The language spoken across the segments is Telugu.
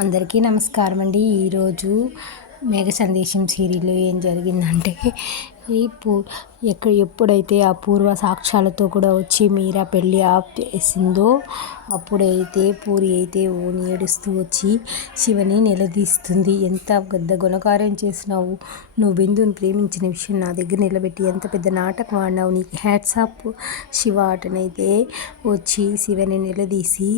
అందరికీ నమస్కారం అండి. ఈరోజు మేఘ సందేశం సీరియల్లో ఏం జరిగిందంటే ఎప్పుడైతే అపూర్వ సాక్ష్యాలతో కూడా వచ్చి మీరా పెళ్ళి ఆపేసిందో అప్పుడైతే పూరి అయితే ఓని ఏడుస్తూ వచ్చి శివని నిలదీస్తుంది. ఎంత పెద్ద గుణకార్యం చేసినావు, నువ్వు బిందుని ప్రేమించిన విషయం నా దగ్గర నిలబెట్టి ఎంత పెద్ద నాటకం ఆడినావు, నీకు హ్యాట్స్ ఆఫ్ శివ అటనైతే వచ్చి శివని నిలదీసి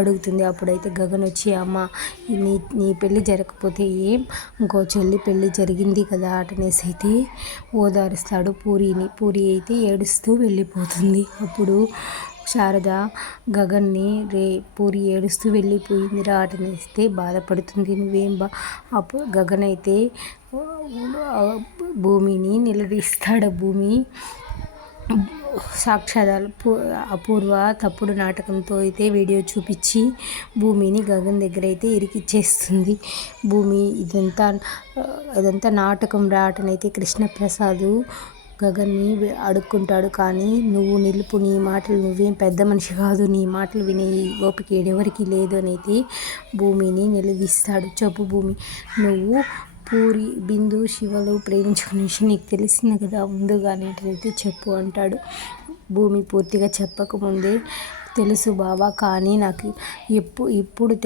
అడుగుతుంది. అప్పుడైతే గగన్ వచ్చి అమ్మ నీ పెళ్ళి జరగకపోతే ఏం, ఇంకో చెల్లి పెళ్ళి జరిగింది కదా అటనేసి అయితే ఓదారుస్తాడు పూరిని. పూరి అయితే ఏడుస్తూ వెళ్ళిపోతుంది. అప్పుడు శారద గగన్ని పూరి ఏడుస్తూ వెళ్ళిపోయిందిరా అటనేస్తే బాధపడుతుంది. నువ్వేం అప్పుడు గగన్ అయితే భూమిని నిలదీస్తాడు. భూమి సాక్ష్యాలు అపూర్వ తప్పుడు నాటకంతో అయితే వీడియో చూపించి భూమిని గగన్ దగ్గర అయితే ఇరికిచ్చేస్తుంది. భూమి ఇదంతా నాటకం రాటనైతే కృష్ణప్రసాద్ గగన్ని అడుక్కుంటాడు. కానీ నువ్వు నిలుపు, నీ మాటలు, నువ్వేం పెద్ద మనిషి కాదు, నీ మాటలు వినే ఓపిక ఎవరికి లేదు అని అయితే భూమిని నిలదీస్తాడు. చెప్పు భూమి, నువ్వు పూరి బిందు శివలు ప్రేమించుకునే విషయం నీకు తెలిసింది కదా, ముందుగానే అయితే చెప్పు అంటాడు. భూమి పూర్తిగా చెప్పకముందే తెలుసు బావా, కానీ నాకు ఇప్పుడు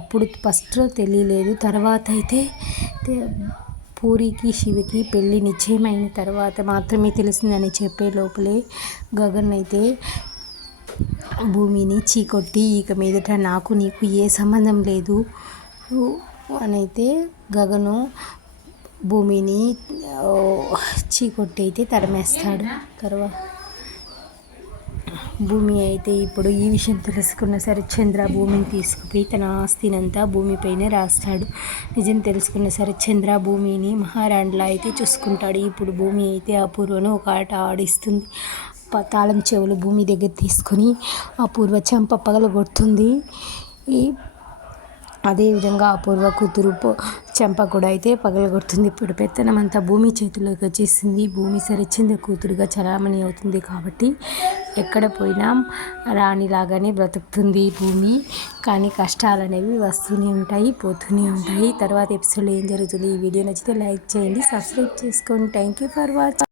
అప్పుడు ఫస్ట్లో తెలియలేదు, తర్వాత అయితే పూరికి శివకి పెళ్ళి నిశ్చయమైన తర్వాత మాత్రమే తెలిసిందని చెప్పే లోపలే గగన్ అయితే భూమిని చీకొట్టి ఇక మీదట నాకు నీకు ఏ సంబంధం లేదు అనైతే గగను భూమిని చీకొట్టి అయితే తరిమేస్తాడు. తర్వాత భూమి అయితే ఇప్పుడు ఈ విషయం తెలుసుకున్న శరత్చంద్ర భూమిని తీసుకుపోయి తన ఆస్తినంతా భూమిపైనే రాస్తాడు. నిజం తెలుసుకున్న శరత్చంద్ర భూమిని మహారాణిలా అయితే చూసుకుంటాడు. ఇప్పుడు భూమి అయితే అపూర్వను ఒక ఆట ఆడిస్తుంది. తాళం చెవులు భూమి దగ్గర తీసుకొని అపూర్వ చెంప పగలగొడుతుంది. అదేవిధంగా అపూర్వ కూతురు చెంప కూడా అయితే పగలగొడుతుంది. ఇప్పుడు పెత్తనం అంతా భూమి చేతిలోకి వచ్చేసింది. భూమి శరత్చంద్ర కూతురుగా చలామణి అవుతుంది కాబట్టి ఎక్కడ పోయినా రాణిలాగానే బ్రతుకుతుంది భూమి. కానీ కష్టాలు అనేవి వస్తూనే ఉంటాయి, పోతూనే ఉంటాయి. తర్వాత ఎపిసోడ్లో ఏం జరుగుతుంది? ఈ వీడియో నచ్చితే లైక్ చేయండి, సబ్స్క్రైబ్ చేసుకోండి. Thank you for watching.